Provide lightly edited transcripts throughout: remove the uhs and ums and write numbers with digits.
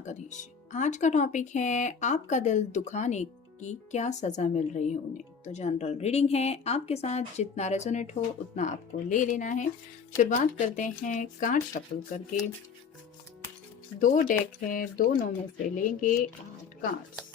द्वारकाधीश। आज का टॉपिक है आपका दिल दुखाने की क्या सजा मिल रही है उन्हें। तो जनरल रीडिंग है, आपके साथ जितना रेजोनेट हो उतना आपको ले लेना है। शुरुआत करते हैं कार्ड शफल करके। दो डेक है, दोनों में से लेंगे 8 कार्ड्स।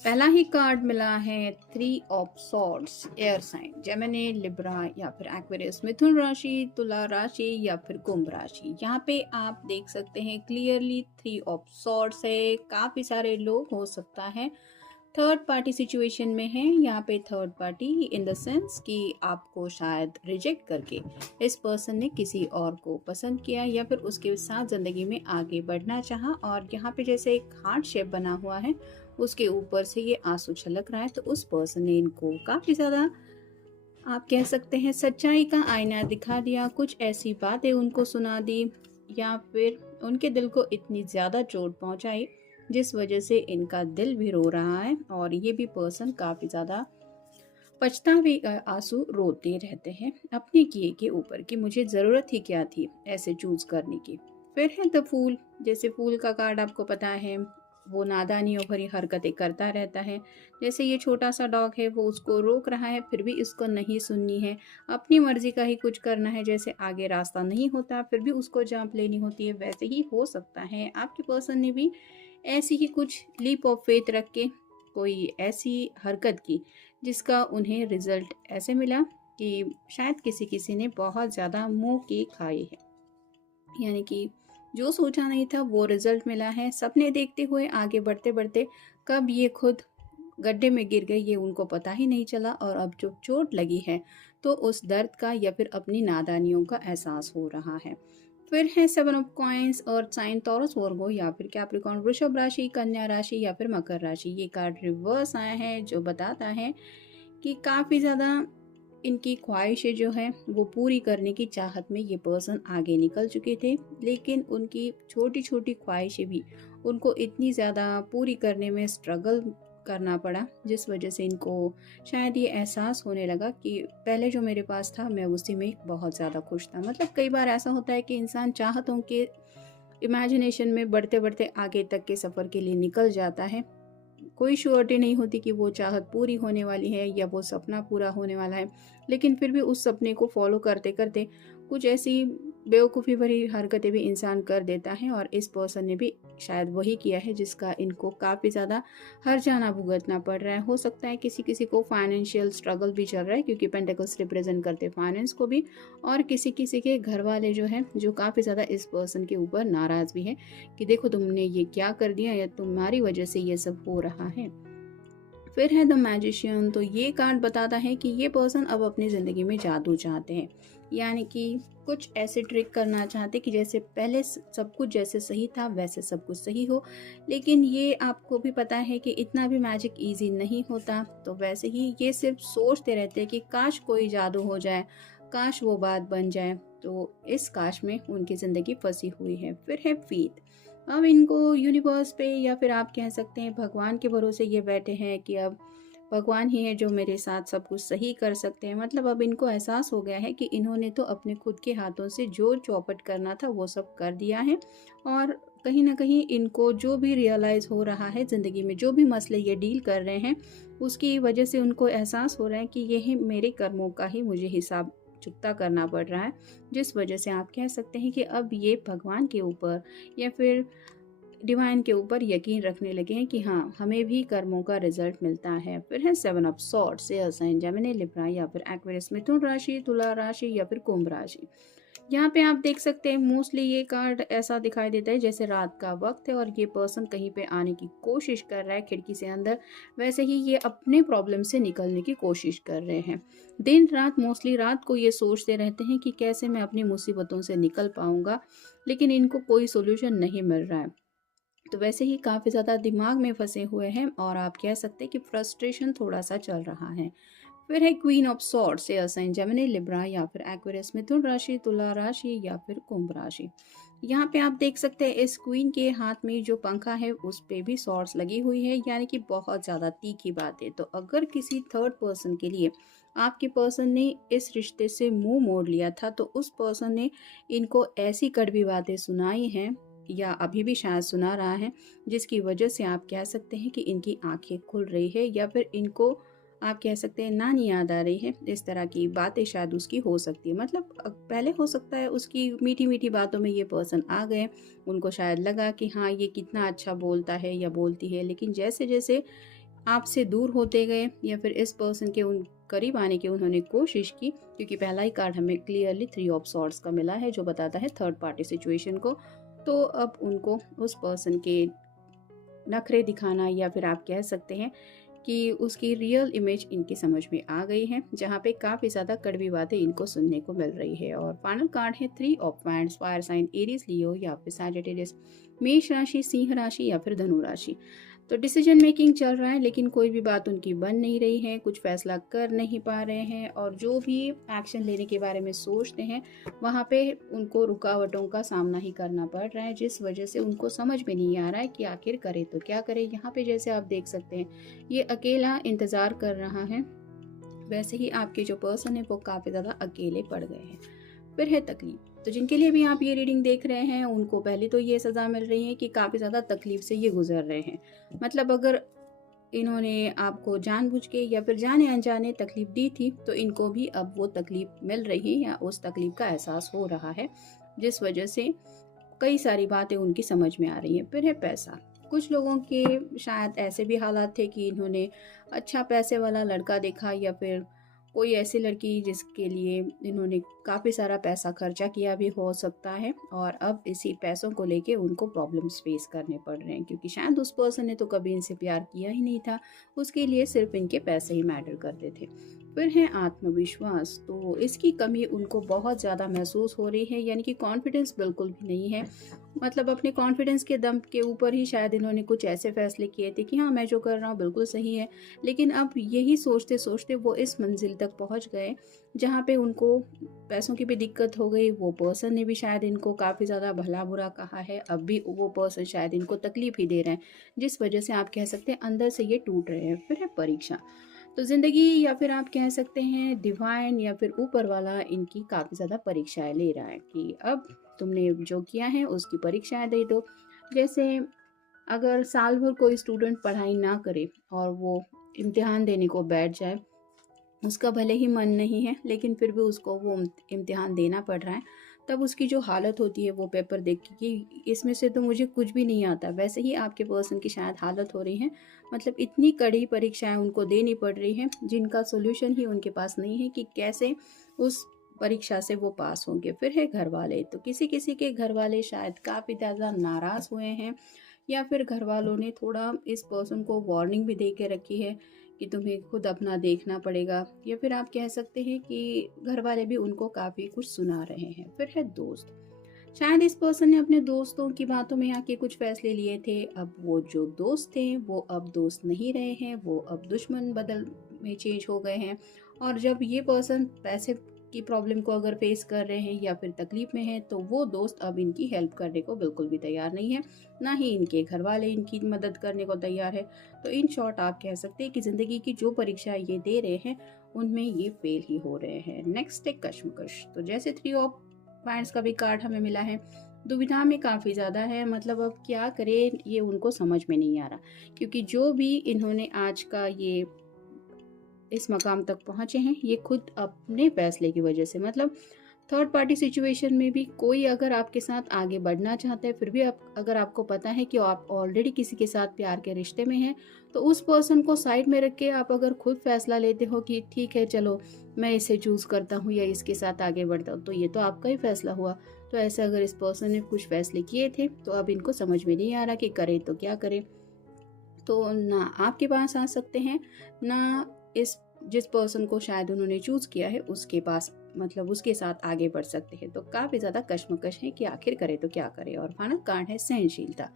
पहला ही कार्ड मिला है 3 of swords. Air sign Gemini, Libra या फिर एक्वेरियस, मिथुन राशि, तुला राशि या फिर कुंभ राशि। यहाँ पे आप देख सकते हैं क्लियरली 3 ऑफ सॉर्ड्स है। काफी सारे लोग हो सकता है थर्ड पार्टी सिचुएशन में है। यहाँ पे third party in the sense कि आपको शायद रिजेक्ट करके इस पर्सन ने किसी और को पसंद किया या फिर उसके साथ जिंदगी में आगे बढ़ना चाहा। और यहाँ पे जैसे एक हार्ट शेप बना हुआ है, उसके ऊपर से ये आंसू छलक रहा है। तो उस पर्सन ने इनको काफी ज्यादा, आप कह सकते हैं, सच्चाई का आईना दिखा दिया। कुछ ऐसी बातें उनको सुना दी या फिर उनके दिल को इतनी ज्यादा चोट पहुंचाई जिस वजह से इनका दिल भी रो रहा है। और ये भी पर्सन काफी ज्यादा पछतावे आंसू रोते रहते हैं अपने किए के ऊपर कि मुझे जरूरत ही क्या थी ऐसे चूज करने की। फिर है द फूल। जैसे फूल का कार्ड आपको पता है, वो नादानियों भरी हरकतें करता रहता है। जैसे ये छोटा सा डॉग है, वो उसको रोक रहा है फिर भी इसको नहीं सुननी है, अपनी मर्जी का ही कुछ करना है। जैसे आगे रास्ता नहीं होता फिर भी उसको जांप लेनी होती है, वैसे ही हो सकता है आपके पर्सन ने भी ऐसी ही कुछ लीप ऑफ फेथ रख के कोई ऐसी हरकत की जिसका उन्हें रिजल्ट ऐसे मिला कि शायद किसी किसी ने बहुत ज़्यादा मुंह की खाई है। यानी कि जो सोचा नहीं था वो रिजल्ट मिला है। सपने देखते हुए आगे बढ़ते बढ़ते कब ये खुद गड्ढे में गिर गए ये उनको पता ही नहीं चला। और अब जो चोट लगी है तो उस दर्द का या फिर अपनी नादानियों का एहसास हो रहा है। फिर है 7 ऑफ कॉइंस और साइन टॉरस वर्गो या फिर कैप्रिकॉर्न, वृषभ राशि, कन्या राशि या फिर मकर राशि। ये कार्ड रिवर्स आया है जो बताता है कि काफ़ी ज़्यादा इनकी ख्वाहिशें जो है वो पूरी करने की चाहत में ये पर्सन आगे निकल चुके थे। लेकिन उनकी छोटी छोटी ख्वाहिशें भी उनको इतनी ज़्यादा पूरी करने में स्ट्रगल करना पड़ा जिस वजह से इनको शायद ये एहसास होने लगा कि पहले जो मेरे पास था मैं उसी में बहुत ज़्यादा खुश था। मतलब कई बार ऐसा होता है कि इंसान चाहतों के इमेजिनेशन में बढ़ते बढ़ते आगे तक के सफ़र के लिए निकल जाता है। कोई श्योरिटी नहीं होती कि वो चाहत पूरी होने वाली है या वो सपना पूरा होने वाला है। लेकिन फिर भी उस सपने को फॉलो करते करते कुछ ऐसी बेवकूफ़ी भरी हरकतें भी इंसान कर देता है। और इस पर्सन ने भी शायद वही किया है जिसका इनको काफ़ी ज़्यादा हर्जाना भुगतना पड़ रहा है। हो सकता है किसी किसी को फाइनेंशियल स्ट्रगल भी चल रहा है क्योंकि पेंटिकल्स रिप्रेजेंट करते फाइनेंस को भी। और किसी किसी के घर वाले जो हैं जो काफ़ी ज़्यादा इस पर्सन के ऊपर नाराज़ भी है कि देखो तुमने ये क्या कर दिया या तुम्हारी वजह से ये सब हो रहा है। फिर है द मैजिशियन। तो ये कार्ड बताता है कि ये पर्सन अब अपनी ज़िंदगी में जादू चाहते हैं। यानी कि कुछ ऐसे ट्रिक करना चाहते कि जैसे पहले सब कुछ जैसे सही था वैसे सब कुछ सही हो। लेकिन ये आपको भी पता है कि इतना भी मैजिक इजी नहीं होता। तो वैसे ही ये सिर्फ सोचते रहते हैं कि काश कोई जादू हो जाए, काश वो बात बन जाए। तो इस काश में उनकी ज़िंदगी फंसी हुई है। फिर है फीत। अब इनको यूनिवर्स पे या फिर आप कह सकते हैं भगवान के भरोसे ये बैठे हैं कि अब भगवान ही है जो मेरे साथ सब कुछ सही कर सकते हैं। मतलब अब इनको एहसास हो गया है कि इन्होंने तो अपने खुद के हाथों से जो चौपट करना था वो सब कर दिया है। और कहीं ना कहीं इनको जो भी रियलाइज़ हो रहा है ज़िंदगी में, जो भी मसले ये डील कर रहे हैं, उसकी वजह से उनको एहसास हो रहा है कि यही मेरे कर्मों का ही मुझे हिसाब चुकता करना पड़ रहा है। जिस वजह से आप कह सकते हैं कि अब ये भगवान के ऊपर या फिर डिवाइन के ऊपर यकीन रखने लगे हैं कि हाँ, हमें भी कर्मों का रिजल्ट मिलता है। फिर है 7 of swords, air sign Gemini, Libra या फिर एक्वेरियस, मिथुन राशि, तुला राशि या फिर कुंभ राशि। यहाँ पे आप देख सकते हैं मोस्टली ये कार्ड ऐसा दिखाई देता है जैसे रात का वक्त है और ये पर्सन कहीं पे आने की कोशिश कर रहा है खिड़की से अंदर, वैसे ही ये अपने प्रॉब्लम से निकलने की कोशिश कर रहे हैं। दिन रात, मोस्टली रात को ये सोचते रहते हैं कि कैसे मैं अपनी मुसीबतों से निकल पाऊंगा, लेकिन इनको कोई सोल्यूशन नहीं मिल रहा है। तो वैसे ही काफ़ी ज़्यादा दिमाग में फंसे हुए हैं और आप कह सकते हैं कि फ्रस्ट्रेशन थोड़ा सा चल रहा है। फिर है queen of swords, air sign Gemini, Libra या फिर एक्वेरियस, मिथुन राशि, तुला राशि या फिर कुंभ राशि। यहाँ पे आप देख सकते हैं इस क्वीन के हाथ में जो पंखा है उस पे भी सॉर्ड्स लगी हुई है, यानी कि बहुत ज़्यादा तीखी बात है। तो अगर किसी थर्ड पर्सन के लिए आपके पर्सन ने इस रिश्ते से मुंह मोड़ लिया था, तो उस पर्सन ने इनको ऐसी कड़वी बातें सुनाई हैं या अभी भी शायद सुना रहा है, जिसकी वजह से आप कह सकते हैं कि इनकी आंखें खुल रही है या फिर इनको आप कह सकते हैं नानी याद आ रही है। इस तरह की बातें शायद उसकी हो सकती है, मतलब पहले हो सकता है उसकी मीठी मीठी बातों में ये पर्सन आ गए, उनको शायद लगा कि हाँ ये कितना अच्छा बोलता है या बोलती है, लेकिन जैसे जैसे आपसे दूर होते गए या फिर इस पर्सन के उन करीब आने की उन्होंने कोशिश की, क्योंकि पहला ही कार्ड हमें क्लियरली 3 ऑफ सॉर्ड्स का मिला है जो बताता है थर्ड पार्टी सिचुएशन को। तो अब उनको उस पर्सन के नखरे दिखाना या फिर आप कह सकते हैं कि उसकी रियल इमेज इनकी समझ में आ गई है, जहाँ पे काफ़ी ज़्यादा कड़वी बातें इनको सुनने को मिल रही है। और फाइनल कार्ड है 3 of wands, fire sign Aries, Leo या फिर सैजिटेरियस, मेष राशि, सिंह राशि या फिर धनु राशि। तो डिसीजन मेकिंग चल रहा है, लेकिन कोई भी बात उनकी बन नहीं रही है, कुछ फैसला कर नहीं पा रहे हैं और जो भी एक्शन लेने के बारे में सोचते हैं वहाँ पे उनको रुकावटों का सामना ही करना पड़ रहा है, जिस वजह से उनको समझ में नहीं आ रहा है कि आखिर करे तो क्या करे। यहाँ पे जैसे आप देख सकते हैं ये अकेला इंतज़ार कर रहा है, वैसे ही आपके जो पर्सन है वो काफ़ी ज़्यादा अकेले पड़ गए हैं। फिर है तकलीफ। तो जिनके लिए भी आप ये रीडिंग देख रहे हैं उनको पहले तो ये सज़ा मिल रही है कि काफ़ी ज़्यादा तकलीफ से ये गुजर रहे हैं। मतलब अगर इन्होंने आपको जानबूझ के या फिर जाने अनजाने तकलीफ दी थी, तो इनको भी अब वो तकलीफ मिल रही है या उस तकलीफ का एहसास हो रहा है, जिस वजह से कई सारी बातें उनकी समझ में आ रही हैं। फिर है पैसा। कुछ लोगों के शायद ऐसे भी हालात थे कि इन्होंने अच्छा पैसे वाला लड़का देखा या फिर कोई ऐसी लड़की जिसके लिए इन्होंने काफ़ी सारा पैसा खर्चा किया भी हो सकता है, और अब इसी पैसों को लेके उनको प्रॉब्लम्स फेस करने पड़ रहे हैं, क्योंकि शायद उस पर्सन ने तो कभी इनसे प्यार किया ही नहीं था, उसके लिए सिर्फ इनके पैसे ही मैटर करते थे। फिर है आत्मविश्वास। तो इसकी कमी उनको बहुत ज़्यादा महसूस हो रही है, यानी कि कॉन्फिडेंस बिल्कुल भी नहीं है। मतलब अपने कॉन्फिडेंस के दम के ऊपर ही शायद इन्होंने कुछ ऐसे फैसले किए थे कि हाँ मैं जो कर रहा हूँ बिल्कुल सही है, लेकिन अब यही सोचते सोचते वो इस मंजिल तक पहुँच गए जहाँ पे उनको पैसों की भी दिक्कत हो गई। वो पर्सन ने भी शायद इनको काफ़ी ज़्यादा भला बुरा कहा है, अब भी वो पर्सन शायद इनको तकलीफ ही दे रहे हैं, जिस वजह से आप कह सकते हैं अंदर से ये टूट रहे हैं। फिर है परीक्षा। तो ज़िंदगी या फिर आप कह सकते हैं डिवाइन या फिर ऊपर वाला इनकी काफ़ी ज़्यादा परीक्षाएं ले रहा है कि अब तुमने जो किया है उसकी परीक्षाएं दे दो। जैसे अगर साल भर कोई स्टूडेंट पढ़ाई ना करे और वो इम्तिहान देने को बैठ जाए, उसका भले ही मन नहीं है लेकिन फिर भी उसको वो इम्तिहान देना पड़ रहा है, तब उसकी जो हालत होती है वो पेपर देख के कि इसमें से तो मुझे कुछ भी नहीं आता, वैसे ही आपके पर्सन की शायद हालत हो रही है। मतलब इतनी कड़ी परीक्षाएं उनको देनी पड़ रही हैं जिनका सोल्यूशन ही उनके पास नहीं है कि कैसे उस परीक्षा से वो पास होंगे। फिर है घर वाले। तो किसी किसी के घर वाले शायद काफ़ी ज़्यादा नाराज़ हुए हैं या फिर घर वालों ने थोड़ा इस पर्सन को वार्निंग भी दे के रखी है कि तुम्हें खुद अपना देखना पड़ेगा, या फिर आप कह सकते हैं कि घर वाले भी उनको काफ़ी कुछ सुना रहे हैं। फिर है दोस्त। शायद इस पर्सन ने अपने दोस्तों की बातों में आके कुछ फैसले लिए थे, अब वो जो दोस्त थे वो अब दोस्त नहीं रहे हैं, वो अब दुश्मन बदल में चेंज हो गए हैं। और जब ये पर्सन पैसे की प्रॉब्लम को अगर फेस कर रहे हैं या फिर तकलीफ में है, तो वो दोस्त अब इनकी हेल्प करने को बिल्कुल भी तैयार नहीं है, ना ही इनके घर वाले इनकी मदद करने को तैयार है। तो इन शॉर्ट आप कह सकते हैं कि ज़िंदगी की जो परीक्षा ये दे रहे हैं उनमें ये फेल ही हो रहे हैं। नेक्स्ट है कश्मकश। तो जैसे 3 ऑफ वांड्स का भी कार्ड हमें मिला है, दुविधा में काफ़ी ज़्यादा है, मतलब अब क्या करें ये उनको समझ में नहीं आ रहा, क्योंकि जो भी इन्होंने आज का ये इस मकाम तक पहुँचे हैं, ये खुद अपने फैसले की वजह से, मतलब थर्ड पार्टी सिचुएशन में भी कोई अगर आपके साथ आगे बढ़ना चाहता है, फिर भी आप अगर आपको पता है कि आप ऑलरेडी किसी के साथ प्यार के रिश्ते में हैं, तो उस पर्सन को साइड में रख के आप अगर खुद फैसला लेते हो कि ठीक है चलो मैं इसे चूज़ करता हूँ या इसके साथ आगे बढ़ता हूँ, तो ये तो आपका ही फैसला हुआ। तो ऐसे अगर इस पर्सन ने कुछ फैसले किए थे, तो अब इनको समझ में नहीं आ रहा कि करें तो क्या करें। तो ना आपके पास आ सकते हैं, ना इस जिस पर्सन को शायद उन्होंने चूज़ किया है उसके पास, मतलब उसके साथ आगे बढ़ सकते हैं। तो काफ़ी ज़्यादा कश्मकश है कि आखिर करे तो क्या करे। और फाइनल कार्ड है सहनशीलता।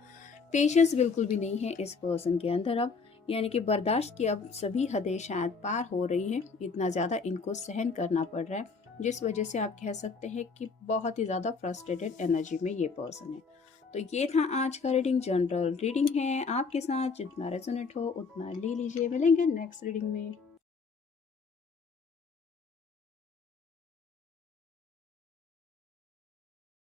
पेशेंस बिल्कुल भी नहीं है इस पर्सन के अंदर अब, यानी कि बर्दाश्त की अब सभी हदें शायद पार हो रही हैं, इतना ज़्यादा इनको सहन करना पड़ रहा है, जिस वजह से आप कह सकते हैं कि बहुत ही ज़्यादा फ्रस्ट्रेटेड एनर्जी में ये पर्सन है। तो ये था आज का रीडिंग, जनरल रीडिंग है आपके साथ, जितना रेजोनेट हो उतना ले लीजिए। मिलेंगे नेक्स्ट रीडिंग में।